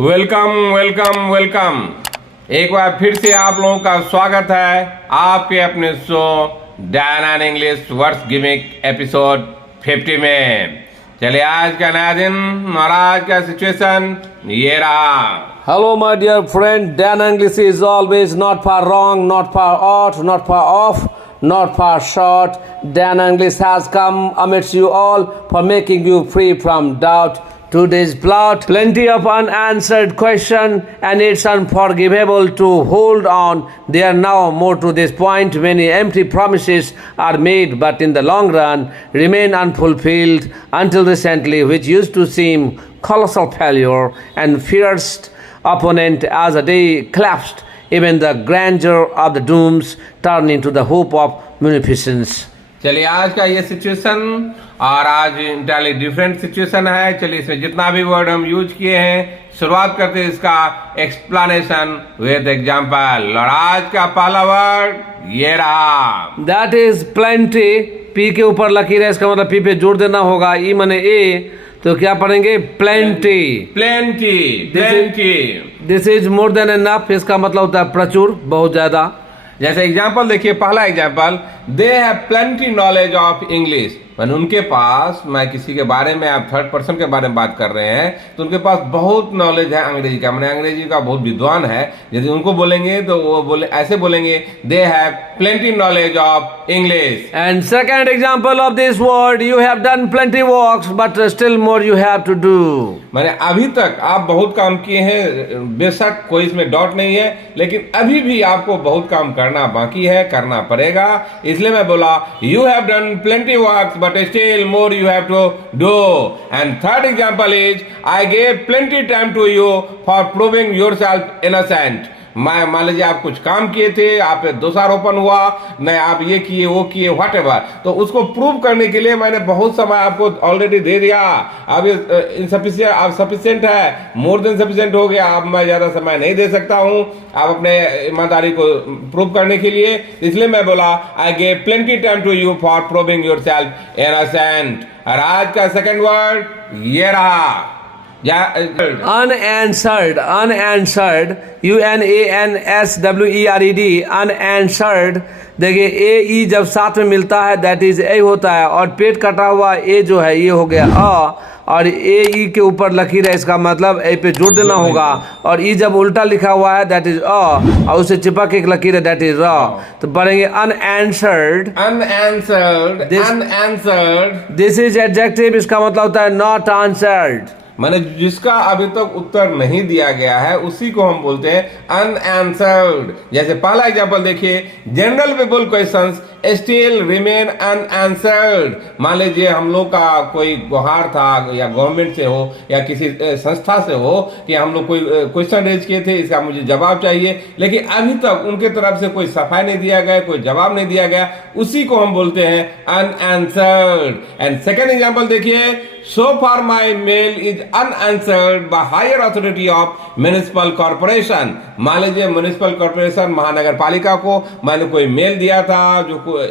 Welcome welcome welcome. एक बार फिर से आप लोगों का स्वागत है आपके अपने show Dan and English words gimmick episode 50 में। चलिए आज का नया दिन और आज का सिचुएशन ये रहा। Hello, my dear friend. Dan English is always not far wrong, not far out, not far off, not far short. Dan English has come amidst you all for making you free from doubt. Today's plot, plenty of unanswered question, and it's unforgivable to hold on. There now more to this point, many empty promises are made, but in the long run remain unfulfilled until recently, which used to seem colossal failure and fierce opponent as a day collapsed, even the grandeur of the dooms turned into the hope of munificence. चलिए आज का ये situation और आज entirely different situation है। चलिए इसमें जितना भी वर्ड हम यूज किए हैं शुरुआत करते हैं इसका एक्सप्लेनेशन विद एग्जांपल। और आज का पहला वर्ड ये रहा, That is plenty. पी के ऊपर लकीर है, इसका मतलब पी पे जोड़ देना होगा। ई माने ए, तो क्या पढ़ेंगे? Plenty. Plenty plenty. This is more than enough, इसका मतलब होता है प्रचुर, बहुत ज्यादा। जैसे एग्जाम्पल देखिए, पहला example, they have plenty knowledge of English. मैंने उनके पास, मैं किसी के बारे में, आप थर्ड पर्सन के बारे में बात कर रहे हैं, तो उनके पास बहुत नॉलेज है अंग्रेजी का, मैंने अंग्रेजी का बहुत विद्वान है। यदि उनको बोलेंगे तो वो बोले ऐसे बोलेंगे, they have plenty knowledge of English. And second example of this word, you have done plenty works but still more you have to do. मैंने अभी तक आप बहुत काम किए हैं, बेशक कोई इसमें डाउट नहीं है, लेकिन अभी भी आपको बहुत काम करना बाकी है, करना पड़ेगा। इसलिए मैं बोला you have done plenty works but still more you have to do. And third example is, I gave plenty time to you for proving yourself innocent. मान लीजिए आप कुछ काम किए थे, आप पे दोषारोपण हुआ, नहीं आप ये किए वो किए व्हाटएवर, तो उसको प्रूव करने के लिए मैंने बहुत समय आपको ऑलरेडी दे दिया। अब इनसफिशिएंट, आप सफिशिएंट है, मोर देन सफिशिएंट हो गया, अब मैं ज्यादा समय नहीं दे सकता हूं आप अपने ईमानदारी को प्रूव करने के लिए। इसलिए मैं बोला I gave plenty time to you for proving yourself innocent. और आज का सेकंड वर्ड ये रहा, unanswered, unanswered, UNANSWERED, unanswered। देखिए ए ई जब साथ में मिलता है दैट इज ए होता है, और पेट कटा हुआ ए जो है ये हो गया अ, और ए ई के ऊपर लकीर है, इसका मतलब ए पे जोड़ देना होगा। और ई जब उल्टा लिखा हुआ है दैट इज अ, और उसे चिपक एक लकीर है दैट इज र, तो पढ़ेंगे unanswered। unanswered unanswered। This is adjective, इसका मतलब होता है नॉट आंसर्ड। माने जिसका अभी तक उत्तर नहीं दिया गया है उसी को हम बोलते हैं अनआंसर्ड। जैसे पहला एग्जांपल देखिए, general people questions still remain unanswered. मान लीजिए हम लोग का कोई गुहार था, या गवर्नमेंट से हो या किसी संस्था से हो, कि हम लोग कोई क्वेश्चन रेज किए थे, इसका मुझे जवाब चाहिए, लेकिन अभी तक उनके तरफ से कोई सफाई नहीं दिया गया, कोई जवाब नहीं दिया गया, उसी को हम बोलते हैं अनआंसर्ड। एंड सेकेंड एग्जाम्पल देखिए, so far my mail is unanswered by higher authority of municipal corporation। मान लीजिए म्युनिसिपल कॉर्पोरेशन, महानगर पालिका को मैंने कोई मेल दिया था जो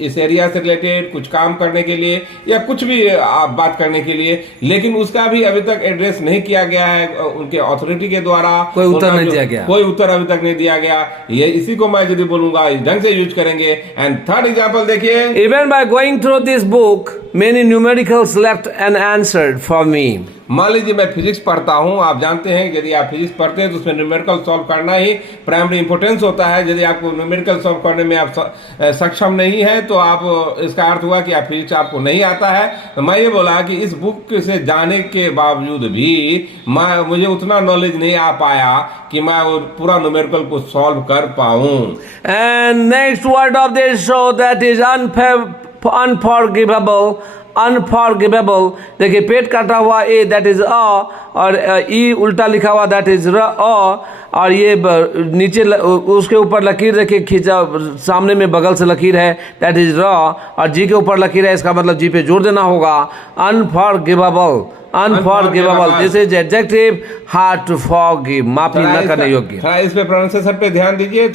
इस एरिया से रिलेटेड कुछ काम करने के लिए या कुछ भी आप बात करने के लिए, लेकिन उसका भी अभी तक एड्रेस नहीं किया गया है उनके अथॉरिटी के द्वारा, कोई उत्तर नहीं दिया गया, कोई उत्तर अभी तक नहीं दिया गया। ये इसी को मैं यदि बोलूंगा इस ढंग से यूज करेंगे। एंड थर्ड एग्जांपल देखिए, even by going through this book many numericals left unanswered for me। मान लीजिए मैं फिजिक्स पढ़ता हूं, आप जानते हैं यदि आप फिजिक्स पढ़ते हैं तो उसमें न्यूमेरिकल सॉल्व करना ही प्राइमरी इंपोर्टेंस होता है। यदि आपको न्यूमेरिकल सॉल्व करने में आप सक्षम नहीं है तो आप, इसका अर्थ हुआ कि आप फिजिक्स आपको नहीं आता है। तो मैं ये बोला कि इस बुक से जाने के बावजूद भी मुझे उतना नॉलेज नहीं आ पाया कि मैं वो पूरा न्यूमेरिकल को सॉल्व कर पाऊं। And next word of this show that is unforgivable. Unforgivable, देखिए पेट काटा हुआ ए दैट इज अ, और ई उल्टा लिखा हुआ दैट इज र अ, और ये नीचे उसके ऊपर लकीर देखिए खींचा, सामने में बगल से लकीर है दैट इज र, और जी के ऊपर लकीर है, इसका मतलब जी पे जोड़ देना होगा। Unforgivable, unforgivable, this is adjective, hard to forgive, माफी न करने योग्य। थोड़ा इस पे प्रोनाउंसिएशन पे ध्यान दीजिए, ये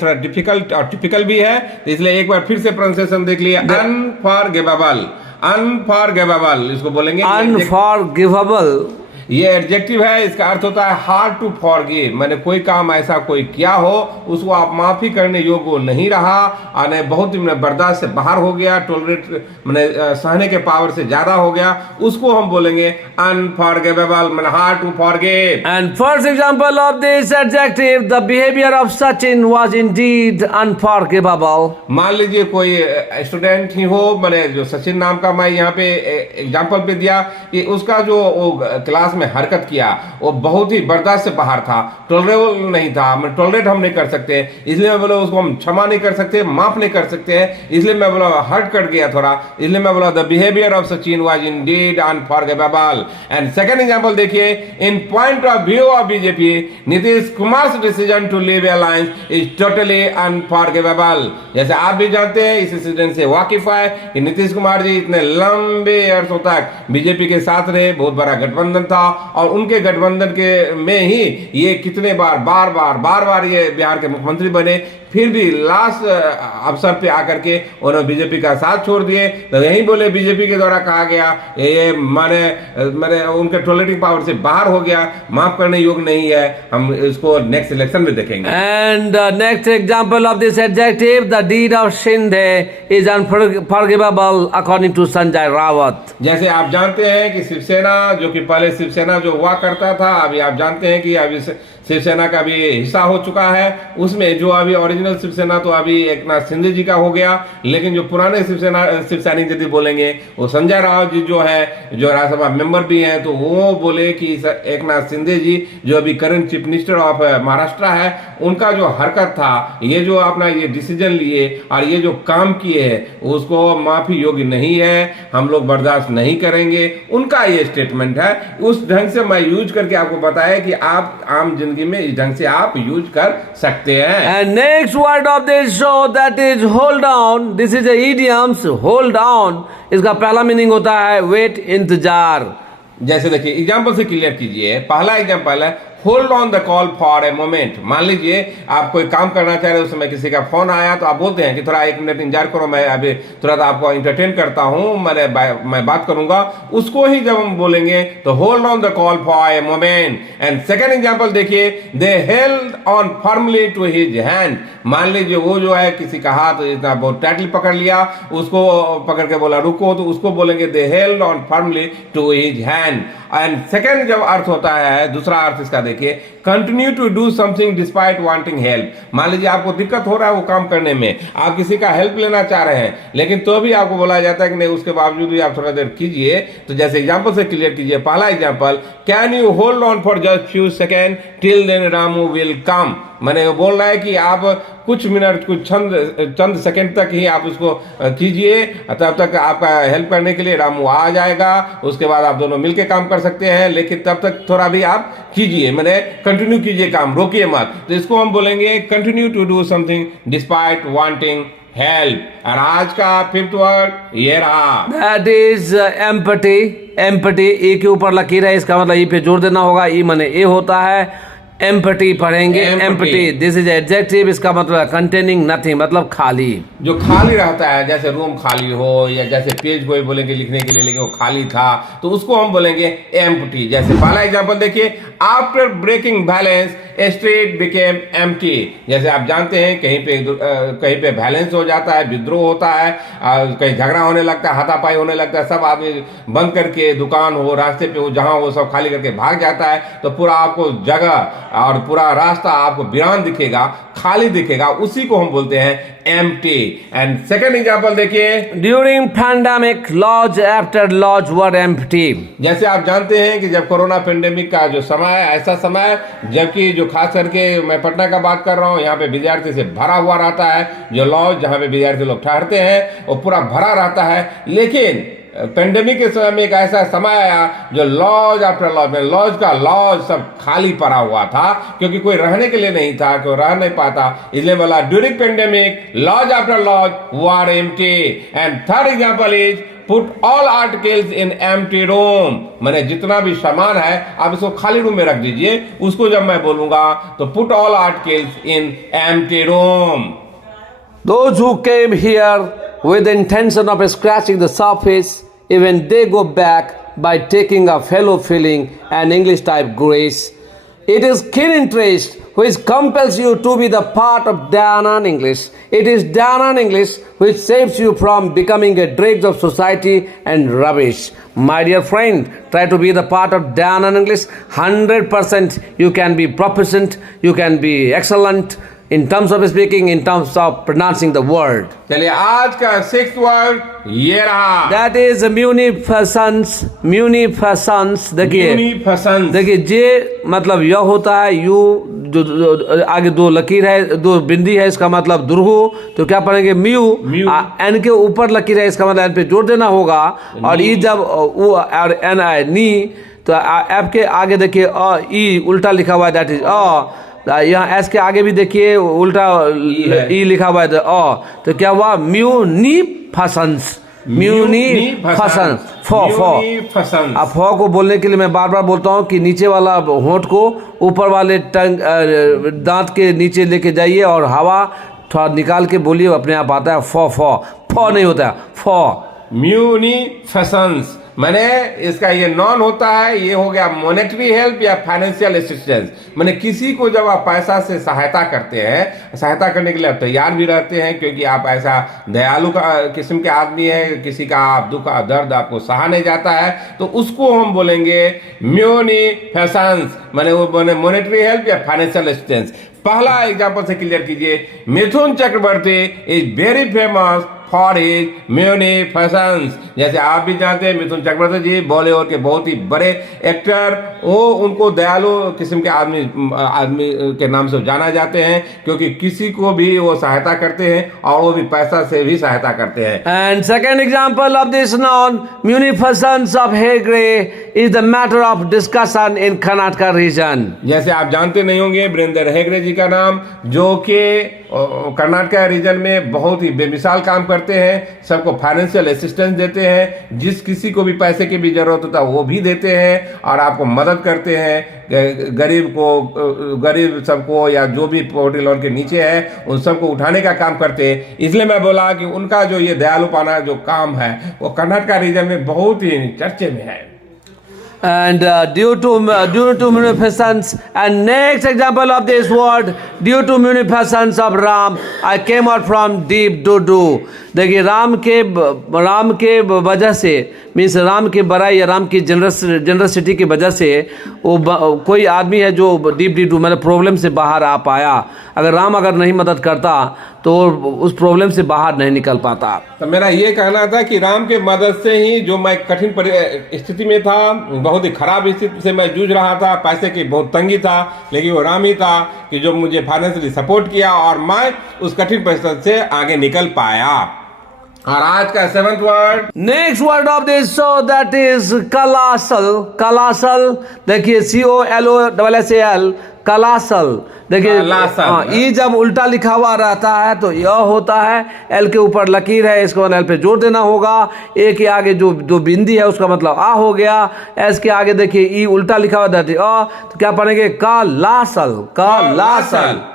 थोड़ा डिफिकल्ट और टिपिकल भी है, तो इसलिए एक बार फिर से प्रोनाउंसिएशन देख लिया। अनफॉरगिवेबल, अनफॉरगिवेबल इसको बोलेंगे अनफॉरगिवेबल। ये एडजेक्टिव है, इसका अर्थ होता है हार्ड टू फॉरगिव, मैंने कोई काम ऐसा कोई किया हो उसको आप माफी करने योग्य वो नहीं रहा और बहुत ही बर्दाश्त से बाहर हो गया, टॉलरेट मैंने सहने के पावर से ज्यादा हो गया, उसको हम बोलेंगे अनफॉरगिवेबल, मैंने hard to forgive. And first example of this adjective, the behavior of Sachin was indeed unforgivable. मान लीजिए कोई स्टूडेंट ही हो, मैंने जो सचिन नाम का मैं यहाँ पे एग्जांपल पे दिया कि उसका जो वो क्लास में हरकत किया वो बहुत ही बर्दाश्त से बाहर था, टॉलरेबल नहीं था, टॉलरेट हम नहीं कर सकते, इसलिए मैं बोला उसको हम क्षमा नहीं कर सकते, माफ नहीं कर सकते हैं, इसलिए मैं बोला हर्ट कट गया थोड़ा, इसलिए मैं बोला the behaviour of Sachin was indeed unforgivable. And second example देखिए, in point of view of BJP Nitish Kumar decision to leave alliance is totally unforgivable. जैसे आप भी जानते हैं, इस इंसिडेंट से वाकिफ है कि नीतीश कुमार जी इतने लंबे अरसों तक बीजेपी के साथ रहे, बहुत बड़ा गठबंधन था और उनके गठबंधन के में ही ये कितने बार बार ये बिहार के मुख्यमंत्री बने, फिर भी लास्ट अवसर पे आकर के उन्होंने बीजेपी का साथ छोड़ दिए। तो यही बोले बीजेपी के द्वारा कहा गया ये माने उनके टॉलरेटिंग पावर से बाहर हो गया, माफ करने योग्य नहीं है। हम इसको नेक्स्ट इलेक्शन में देखेंगे। And next example of this adjective, the deed of Shinde is unforgivable according to Sanjay Rawat. जैसे आप जानते हैं कि शिवसेना जो कि पहले शिवसेना जो हुआ करता था, अभी आप जानते हैं कि अभी शिवसेना का भी हिस्सा हो चुका है, उसमें जो अभी ओरिजिनल शिवसेना तो अभी एकनाथ शिंदे जी का हो गया, लेकिन जो पुराने शिवसैनिक यदि बोलेंगे वो संजय राउत जी जो है, जो राज्यसभा मेंबर भी हैं, तो वो बोले कि एकनाथ शिंदे जी जो अभी current chief minister of Maharashtra है, उनका जो हरकत था, ये जो अपना ये डिसीजन लिए और ये जो काम किए हैं उसको माफी योग्य नहीं है, हम लोग बर्दाश्त नहीं करेंगे, उनका ये स्टेटमेंट है। उस ढंग से मैं यूज करके आपको बताया कि आप आम जिंदगी में इस ढंग से आप यूज कर सकते हैं। And next word of this show, that is hold on. This is a idioms, hold on. इसका पहला मीनिंग होता है वेट, इंतजार। जैसे देखिए एग्जाम्पल से क्लियर कीजिए, पहला एग्जाम्पल है hold on the call for a moment. मान लीजिए आप कोई काम करना चाह रहे हो, उस समय किसी का फोन आया तो आप बोलते हैं कि थोड़ा 1 मिनट इंतजार करो, मैं अभी तुरंत आपको इंटरटेन करता हूं, मैं बात करूंगा, उसको ही जब हम बोलेंगे तो hold on the call for a moment. And second example देखिए, they held on firmly to his hand. मान लीजिए वो जो है किसी का हाथ इतना बहुत टाइटली पकड़ लिया, उसको पकड़ के बोला रुको, तो उसको बोलेंगे they held on firmly to his hand. And second जब अर्थ होता है, दूसरा अर्थ इसका देखिए, continue to do something despite wanting help. मान लीजिए आपको दिक्कत हो रहा है वो काम करने में, आप किसी का हेल्प लेना चाह रहे हैं, लेकिन तो भी आपको बोला जाता है कि नहीं, उसके बावजूद भी आप थोड़ा देर कीजिए। तो जैसे एग्जांपल से क्लियर कीजिए, पहला example, can you hold on for just few second till then Ramu will come. मैंने वो बोल रहा है कि आप कुछ मिनट, कुछ चंद सेकंड तक ही आप उसको कीजिए, तब तक आपका हेल्प करने के लिए रामू आ जाएगा, उसके बाद आप दोनों मिलकर काम कर सकते हैं, लेकिन तब तक थोड़ा भी आप कीजिए, मैंने कंटिन्यू कीजिए काम, रोकिए मत। तो इसको हम बोलेंगे continue to do something despite wanting help. और आज का फिफ्थ वर्ड ये रहा, that is empty. Empty, A के ऊपर लकीर है, इसका मतलब ई पे जोर देना होगा, ई माने ए होता है। एम्पटी पढ़ेंगे, एम्पटी दिस इज एडजेक्टिव, इसका मतलब कंटेनिंग नथिंग, मतलब खाली, जो खाली रहता है, जैसे रूम खाली हो या जैसे पेज कोई बोलेंगे लिखने के लिए लेकिन वो खाली था, तो उसको हम बोलेंगे एम्प्टी। जैसे पहला एग्जांपल देखिए, after breaking balance street became empty. जैसे आप जानते हैं कहीं पे बैलेंस हो जाता है, विद्रोह होता है, कहीं झगड़ा होने लगता है, हाथापाई होने लगता है, सब आदमी बंद करके दुकान हो, रास्ते पे हो, जहां हो, सब खाली करके भाग जाता है, तो पूरा आपको जगह और पूरा रास्ता आपको वीरान दिखेगा, खाली दिखेगा, उसी को हम बोलते हैं empty। एंड सेकंड एग्जांपल देखिए, during pandemic laws after laws were empty. जैसे आप जानते हैं कि जब कोरोना पेंडेमिक का जो समय है, ऐसा समय जबकि जो खास करके मैं पटना का बात कर रहा हूँ, यहाँ पे विद्यार्थी से भरा हुआ रहता है, जो लॉज जहाँ पे विद्यार्थी लोग ठहरते हैं वो पूरा भरा रहता है, लेकिन पेंडेमिक के समय में एक ऐसा समय आया जो लॉज आफ्टर लॉज में लॉज सब खाली पड़ा हुआ था, क्योंकि कोई रहने के लिए नहीं था, कोई रह नहीं पाता, इसलिए बोला during pandemic laws after laws were empty. And third example is put all articles in empty room. मैंने जितना भी सामान है आप इसको खाली रूम में रख दीजिए, उसको जब मैं बोलूंगा तो put all articles in empty room. Those who came here with the intention of scratching the surface, even they go back by taking a fellow feeling and English type grace. It is keen interest which compels you to be the part of Danan English. It is Danan English which saves you from becoming a dregs of society and rubbish. My dear friend, try to be the part of Danan English. 100% you can be proficient, you can be excellent in terms of speaking, in terms of pronouncing the word. चलिए आज का 6th word ये रहा, That is munificence. Munificence. देखिए munificence। देखिए जे मतलब यह होता है, यू जो आगे दो लकीर है, दो बिंदी है, इसका मतलब दुर्गु, तो क्या पढ़ेंगे म्यू। एन के ऊपर लकीर है, इसका मतलब एन पे जोर देना होगा। और ई जब ऊ और एन आए नी, तो एफ के आगे देखिए ई उल्टा लिखा हुआ है, दैट इज यहाँ एस के आगे भी देखिए उल्टा ई लिखा हुआ है, तो क्या हुआ म्यूनिफिसेंस। म्यूनिफिसेंस फॉ अब फॉ को बोलने के लिए मैं बार बार बोलता हूँ कि नीचे वाला होंठ को ऊपर वाले टंग दांत के नीचे लेके जाइए और हवा थोड़ा निकाल के बोलिए, अपने आप आता है फॉ। फॉ नहीं होता है, फॉ। म्यूनिफिसेंस माने इसका ये नॉन होता है, ये हो गया मॉनेटरी हेल्प या फाइनेंशियल असिस्टेंस। माने किसी को जब आप पैसा से सहायता करते हैं, सहायता करने के लिए आप तैयार भी रहते हैं, क्योंकि आप ऐसा दयालु का किस्म के आदमी है, किसी का दुख दर्द आपको सहा नहीं जाता है, तो उसको हम बोलेंगे म्यूनिफिसेंस, माने वो बने मॉनेटरी हेल्प या फाइनेंशियल असिस्टेंस। पहला एग्जाम्पल से क्लियर कीजिए, Mithun Chakraborty is very famous for his munificence. जैसे आप भी जानते हैं मिथुन चक्रवर्ती जी बॉलीवुड के बहुत ही बड़े एक्टर, वो उनको दयालु किस्म के आदमी के नाम से जाना जाते हैं, क्योंकि किसी को भी वो सहायता करते हैं और वो भी पैसा से भी सहायता करते हैं। And second example of this non munificence of Hegde is the matter of discussion in Karnataka region. जैसे आप जानते नहीं होंगे वीरेंद्र हेगड़े जी का नाम, जो कि कर्नाटक रीजन में बहुत ही बेमिसाल काम करते हैं, सबको फाइनेंशियल असिस्टेंस देते हैं, जिस किसी को भी पैसे की भी जरूरत होता है वो भी देते हैं और आपको मदद करते हैं। गरीब सबको या जो भी पॉवर्टी लाइन के नीचे है उन सबको उठाने का काम करते हैं। इसलिए मैं बोला कि उनका जो ये दयालुपना जो काम है वो कर्नाटक रीजन में बहुत ही चर्चे में है। And due to munificence, and next example of this word, due to munificence of Ram, I came out from deep doo-doo. देखिए राम के वजह से, मीन्स राम के बड़ाई या राम की जनरसिटी की वजह से वो कोई आदमी है जो डीप डू मतलब प्रॉब्लम से बाहर आ पाया। अगर राम अगर नहीं मदद करता तो उस प्रॉब्लम से बाहर नहीं निकल पाता। तो मेरा ये कहना था कि राम के मदद से ही जो मैं कठिन स्थिति में था, बहुत ही खराब स्थिति से मैं जूझ रहा था, पैसे की बहुत तंगी था, लेकिन वो राम ही था कि जो मुझे फाइनेंशियली सपोर्ट किया और मैं उस कठिन परिस्थिति से आगे निकल पाया। और आज का 7th word, next word of this so that is colossal. Colossal देखिए COLOSSAL कलासल। देखिए ई जब उल्टा लिखा हुआ रहता है तो यह होता है, एल के ऊपर लकीर है, इसको एल पे जोर देना होगा। ए के आगे जो बिंदी है उसका मतलब आ हो गया। एस के आगे देखिए ई उल्टा लिखा हुआ रहता है तो क्या पढ़ेंगे कलासल।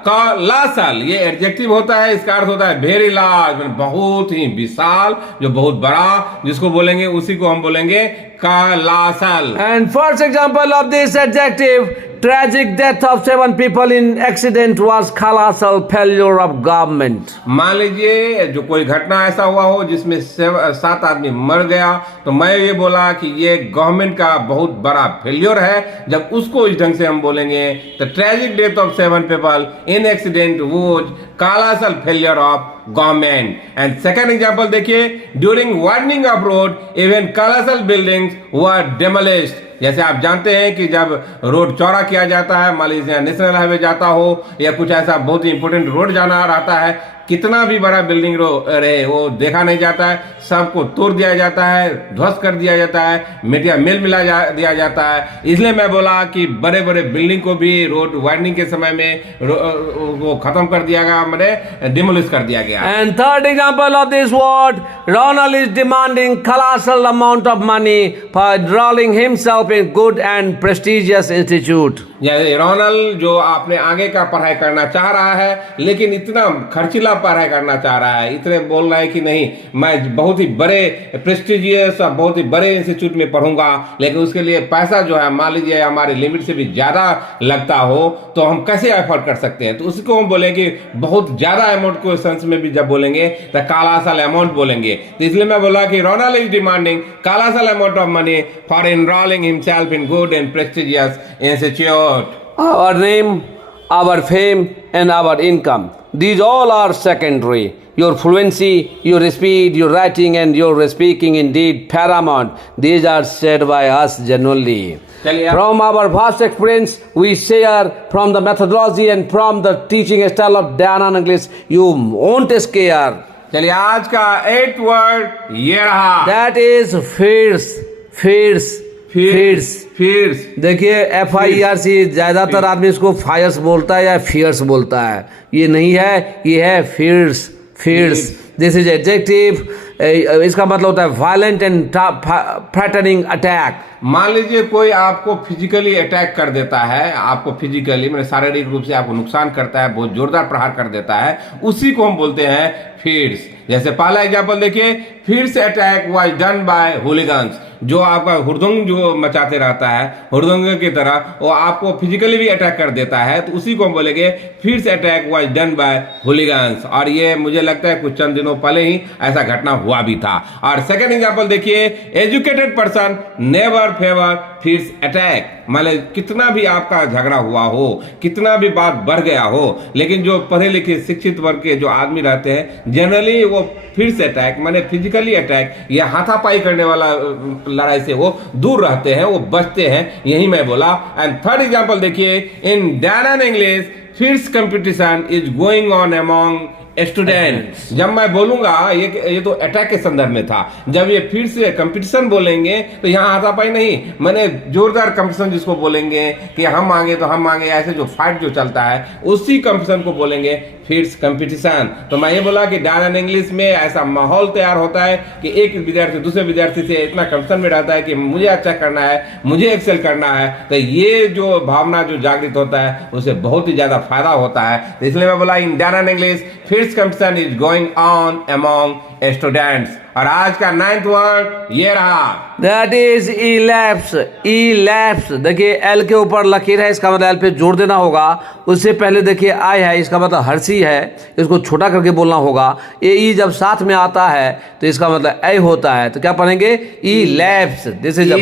कलासल ये एडजेक्टिव होता है, इसका अर्थ होता है वेरी लार्ज, बहुत ही विशाल, जो बहुत बड़ा, जिसको बोलेंगे उसी को हम बोलेंगे colossal. And first example of this adjective, tragic death of 7 people in accident was colossal failure of government। मान लीजिए जो कोई घटना ऐसा हुआ हो जिसमें 7 आदमी मर गया, तो मैं ये बोला कि ये गवर्नमेंट का बहुत बड़ा फेल्योर है। जब उसको इस ढंग से हम बोलेंगे तो tragic death of 7 people in accident was colossal failure of government। And second example देखिए, during widening of road even colossal buildings were demolished। जैसे आप जानते हैं कि जब रोड चौड़ा किया जाता है, मान लीजिए नेशनल हाईवे जाता हो या कुछ ऐसा बहुत ही इंपॉर्टेंट रोड जाना रहता है, कितना भी बड़ा बिल्डिंग रहे वो देखा नहीं जाता है, सबको तोड़ दिया जाता है, ध्वस्त कर दिया जाता है, मिट्टिया मिला दिया जाता है। इसलिए मैं बोला कि बड़े बड़े बिल्डिंग को भी रोड वाइडनिंग के समय में वो खत्म कर दिया गया, मैंने डिमोलिश कर दिया गया। And third example of this word, Ronald is demanding colossal amount of money for enrolling himself in good and prestigious institute. जैसे रोनाल्ड जो आपने आगे का पढ़ाई करना चाह रहा है, लेकिन इतना खर्चीला पढ़ाई करना चाह रहा है, इतने बोल रहा है कि नहीं मैं बहुत ही बड़े प्रेस्टिजियस और बहुत ही बड़े इंस्टीट्यूट में पढ़ूंगा, लेकिन उसके लिए पैसा जो है मान लीजिए हमारे लिमिट से भी ज्यादा लगता हो तो हम कैसे अफोर्ड कर सकते हैं। तो उसको हम बोले कि बहुत ज्यादा अमाउंट को सेंस में भी जब बोलेंगे तो कालासल अमाउंट बोलेंगे। तो इसलिए मैं बोला कि Ronald is demanding colossal amount of money for enrolling himself in good and prestigious institute. Our name, our fame, and our income. These all are secondary. Your fluency, your speed, your writing, and your speaking indeed paramount. These are said by us genuinely. From our vast experience, we share from the methodology and from the teaching style of Danan English. You won't scare. चलिए आज का 8th word ये रहा, That is fierce. Fierce. Fierce. फिर्स। देखिए FIRC ज्यादातर आदमी इसको Fyers बोलता है या फियर्स बोलता है, ये नहीं है, ये है fierce. Fierce this is adjective, इसका मतलब होता है वायलेंट एंड थ्रेटनिंग अटैक। मान लीजिए कोई आपको फिजिकली अटैक कर देता है, आपको फिजिकली मतलब शारीरिक रूप से आपको नुकसान करता है, बहुत जोरदार प्रहार कर देता है, उसी को हम बोलते हैं फिर्स। जैसे पहला एग्जांपल देखिए, फिर्स अटैक वाज डन बाय हुलिगन्स, जो आपका हुड़दंग जो मचाते रहता है हुड़दंग की तरह, वो आपको फिजिकली भी अटैक कर देता है, तो उसी को हम बोलेंगे फिर्स अटैक वाज डन बाय हुलिगन्स। और ये मुझे लगता है कुछ चंद दिनों पहले ही ऐसा घटना हुआ भी था। और सेकंड एग्जांपल देखिए, educated person never favour fierce attack, मतलब कितना भी आपका झगड़ा हुआ हो, कितना भी बात बढ़ गया हो, लेकिन जो पढ़े लिखे शिक्षित वर्ग के जो आदमी रहते हैं जनरली वो फिर्स अटैक माने फिजिकली अटैक या हाथापाई करने वाला लड़ाई से वो दूर रहते हैं, वो बचते हैं, यही मैं बोला। एंड थर्ड एग्जांपल देखिए, in Danan English fierce competition is going on among student. जब मैं बोलूंगा ये तो अटैक के संदर्भ में था, जब ये फिर से कंपटीशन बोलेंगे तो यहाँ हाथापाई नहीं, मैंने जोरदार कंपटीशन जिसको बोलेंगे कि हम मांगे तो हम मांगे, ऐसे जो फाइट जो चलता है उसी कंपटीशन को बोलेंगे फिर्स कंपटीशन। तो मैं ये बोला कि डानन इंग्लिश में ऐसा माहौल तैयार होता है कि एक विद्यार्थी दूसरे विद्यार्थी से इतना कंपटीशन में रहता है कि मुझे अच्छा करना है, मुझे एक्सेल करना है, तो ये जो भावना जो जागृत होता है उससे बहुत ही ज्यादा फायदा होता है। तो इसलिए मैं बोला in Danan English fierce competition is going on among students. और आज का 9th वर्ड ये रहा, दैट इज इलैप्स। इलैप्स देखिए एल के ऊपर लकीर है, इसका मतलब एल पे जोड़ देना होगा। उससे पहले देखिए आई है, इसका मतलब हर्षी है, इसको छोटा करके बोलना होगा। ए ई जब साथ में आता है तो इसका मतलब ए होता है, तो क्या पढ़ेंगे इलैप्स। दिस इज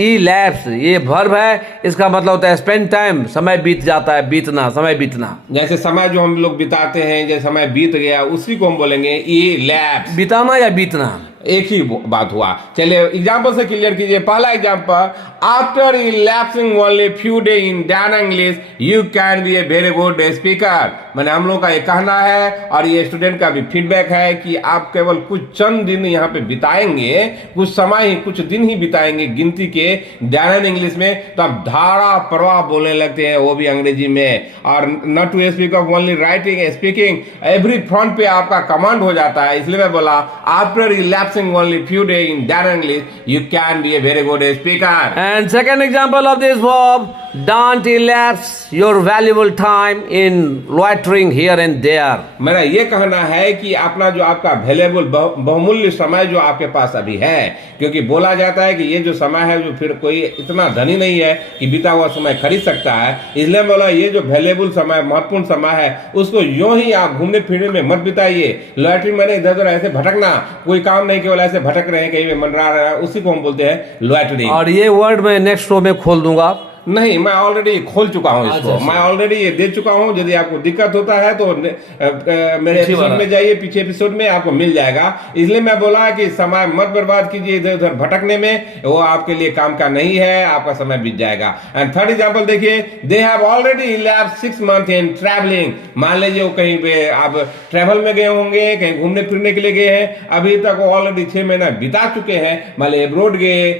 इलैप्स, ये वर्ब है, इसका मतलब होता है स्पेंड टाइम, समय बीत जाता है, बीतना, समय बीतना। जैसे समय जो हम लोग बिताते हैं, जैसे समय बीत गया, उसी को हम बोलेंगे इलैप्स। बिताना या बीतना एक ही बात हुआ। चलिए एग्जाम्पल से क्लियर कीजिए। पहला example, after elapsing only few day in Danan English you can be a very good speaker. मैंने हम लोग का ये कहना है और ये स्टूडेंट का भी फीडबैक है कि आप केवल कुछ चंद दिन यहाँ पे बिताएंगे, कुछ समय ही, कुछ दिन ही बिताएंगे गिनती के डानन इंग्लिश में, तो आप धारा प्रवाह बोलने लगते हैं, वो भी अंग्रेजी में। और not to speak of only writing, speaking, every front पे आपका कमांड हो जाता है। इसलिए मैं बोला after elapsing only few days in Danan English, you can be a very good speaker. And second example of this verb, don't elapse your valuable time in loitering here and there. मेरा ये कहना है कि अपना जो आपका valuable बहुमूल्य समय जो आपके पास अभी है, क्योंकि बोला जाता है कि ये जो समय है जो फिर कोई इतना धनी नहीं है कि बीता हुआ समय खरीद सकता है, इसलिए बोला ये जो वैल्यूएबल समय, महत्वपूर्ण समय है, उसको यूं ही आप घूमने फिरने में मत बिताइए। लॉटरी मैंने इधर उधर ऐसे भटकना, कोई काम नहीं, केवल ऐसे भटक रहे हैं, कहीं में मंडरा रहा है, उसी को हम बोलते हैं लॉटरी। और ये वर्ड मैं नेक्स्ट रो में खोल दूंगा। नहीं, मैं ऑलरेडी खोल चुका हूं इसको, मैं ऑलरेडी ये दे चुका हूं। यदि आपको दिक्कत होता है तो मेरे एपिसोड में जाइए, पीछे एपिसोड में आपको मिल जाएगा। इसलिए मैं बोला कि समय मत बर्बाद कीजिए इधर उधर भटकने में, वो आपके लिए काम का नहीं है, आपका समय बीत जाएगा। एंड थर्ड एग्जांपल देखिए, they have already elapsed 6 months in travelling. मान लीजिए वो कहीं पे आप ट्रैवल में गए होंगे, कहीं घूमने फिरने के लिए गए हैं, अभी तक वो ऑलरेडी 6 महीना बिता चुके हैं, मान लीजिए एब्रोड गए,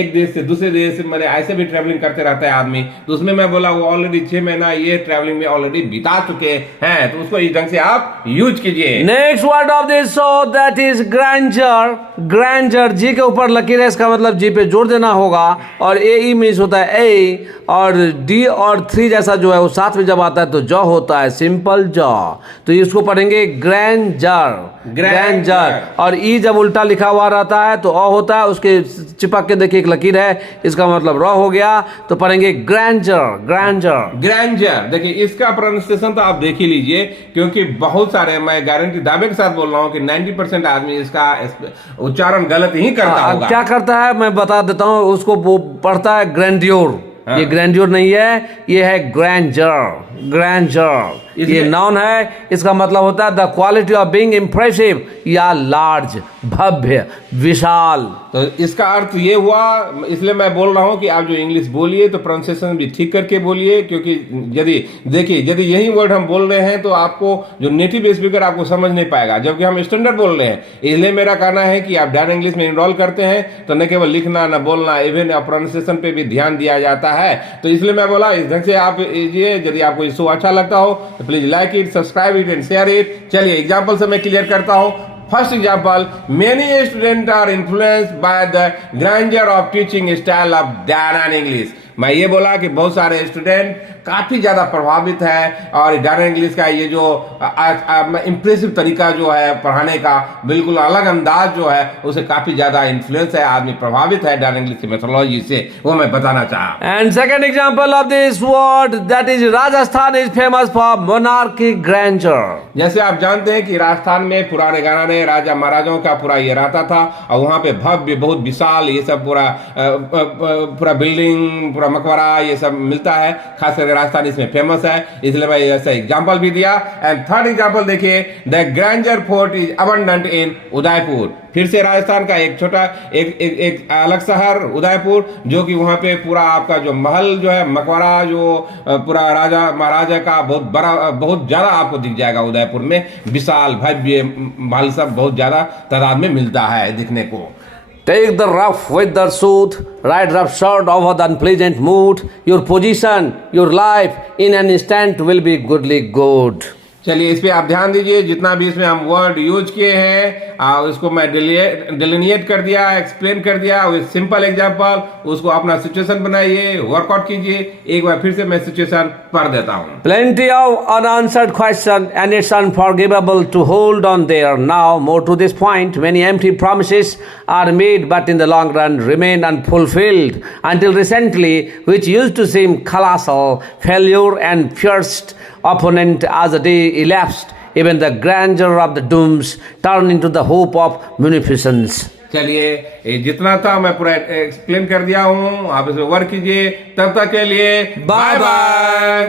एक देश से दूसरे देश, मैंने ऐसे भी ट्रैवलिंग करते रहते करता है आदमी, तो उसमें मैं बोला वो ऑलरेडी 6 महीना ये ट्रैवलिंग में ऑलरेडी बिता चुके हैं, तो उसको इस ढंग से आप यूज कीजिए। Next word of this show that is grandeur. Grandeur, G के ऊपर लकीर है, इसका मतलब जी पे जोर देना होगा, और ए ई मीन्स होता है ए, और डी और 3 जैसा जो है वो साथ में जब आता है तो जॉ होता है, सिंपल जॉ। तो इसको पढ़ेंगे ग्रैंडर, ग्रैंडर। और ई जब उल्टा लिखा हुआ रहता है तो अ होता है, उसके चिपक के देखिए एक लकीर है, इसका मतलब रॉ हो गया, तो पढ़ेंगे ग्रैंडर, ग्रैंडर, ग्रैंडर। देखिए इसका प्रोनाउंसिएशन तो आप देख ही लीजिए, क्योंकि बहुत सारे, मैं गारंटी दावे के साथ बोल रहा हूं कि 90% आदमी इसका उच्चारण गलत ही करता होगा। क्या करता है मैं बता देता हूं, उसको वो पढ़ता है ग्रैंड्योर। ये ग्रैंड्योर नहीं है, ये है ग्रैंडर, ग्रैंडर। ये नाउन है, इसका मतलब होता है the quality of being impressive या लार्ज, भव्य, विशाल। तो इसका अर्थ ये हुआ, इसलिए मैं बोल रहा हूं कि आप जो इंग्लिश बोलिए तो प्रोनाउंसिएशन भी ठीक करके बोलिए, क्योंकि यदि यही वर्ड हम बोल रहे हैं तो आपको जो नेटिव स्पीकर आपको समझ नहीं पाएगा, जबकि हम स्टैंडर्ड बोल रहे हैं। इसलिए मेरा कहना है कि आप डैन इंग्लिश में इनरोल करते हैं तो न केवल लिखना, न बोलना, इवन प्रोनाउंसिएशन पे भी ध्यान दिया जाता है। तो इसलिए मैं बोला इस ढंग से आप कीजिए। यदि आपको ये शो अच्छा लगता हो तो please like it, subscribe it and share it. चलिए एग्जाम्पल से मैं क्लियर करता हूं। First example, many students are influenced by the grandeur of teaching style of Danan English. मैं ये बोला कि बहुत सारे स्टूडेंट काफी ज्यादा प्रभावित है, और डायन इंग्लिश का ये जो इंप्रेसिव तरीका जो है पढ़ाने का, बिल्कुल अलग अंदाज जो है, उसे काफी ज्यादा इन्फ्लुएंस है, आदमी प्रभावित है डायन इंग्लिश की मेथोडोलॉजी से, वो मैं बताना चाहा। And second example of this word that is Rajasthan is famous for monarchic grandeur. जैसे आप जानते हैं कि राजस्थान में पुराने गाने राजा महाराजाओं का पूरा ये रहता था, और वहां पे भव्य, बहुत विशाल, ये सब पूरा बिल्डिंग, पूरा मकबरा, ये सब मिलता है। खास करके राजस्थान इसमें फेमस है, इसलिए मैं ऐसा एग्जांपल भी दिया। एंड थर्ड एग्जांपल देखिए, the grander fort is abundant in Udaipur. फिर से राजस्थान का एक छोटा एक अलग शहर उदयपुर, जो कि वहां पे पूरा आपका जो महल जो है, मकबरा जो पूरा राजा महाराजा का बहुत बड़ा, बहुत ज्यादा आपको दिख जाएगा उदयपुर में। विशाल भव्य महल सब बहुत ज्यादा तादाद में मिलता है दिखने को। Take the rough with the smooth, ride roughshod over the unpleasant mood. Your position, your life in an instant will be goodly good. चलिए इस पे आप ध्यान दीजिए, जितना भी इसमें हम वर्ड यूज किए हैं उसको मैं डिलिनिएट कर दिया, एक्सप्लेन कर दिया विद सिंपल एग्जांपल। उसको अपना सिचुएशन बनाइए, वर्कआउट कीजिए। एक बार फिर से मैं सिचुएशन पढ़ देता हूँ। Plenty of unanswered question and it's unforgivable to hold on there. Now more to this point, many empty promises are made but in the long run remain unfulfilled until recently, which used to seem colossal failure and fierce opponent as the day elapsed, even the grandeur of the dooms turned into the hope of munificence. चलिए ये जितना था मैं पूरा explain कर दिया हूँ, आप इसे वर्क कीजिए। तब तक के लिए बाय बाय।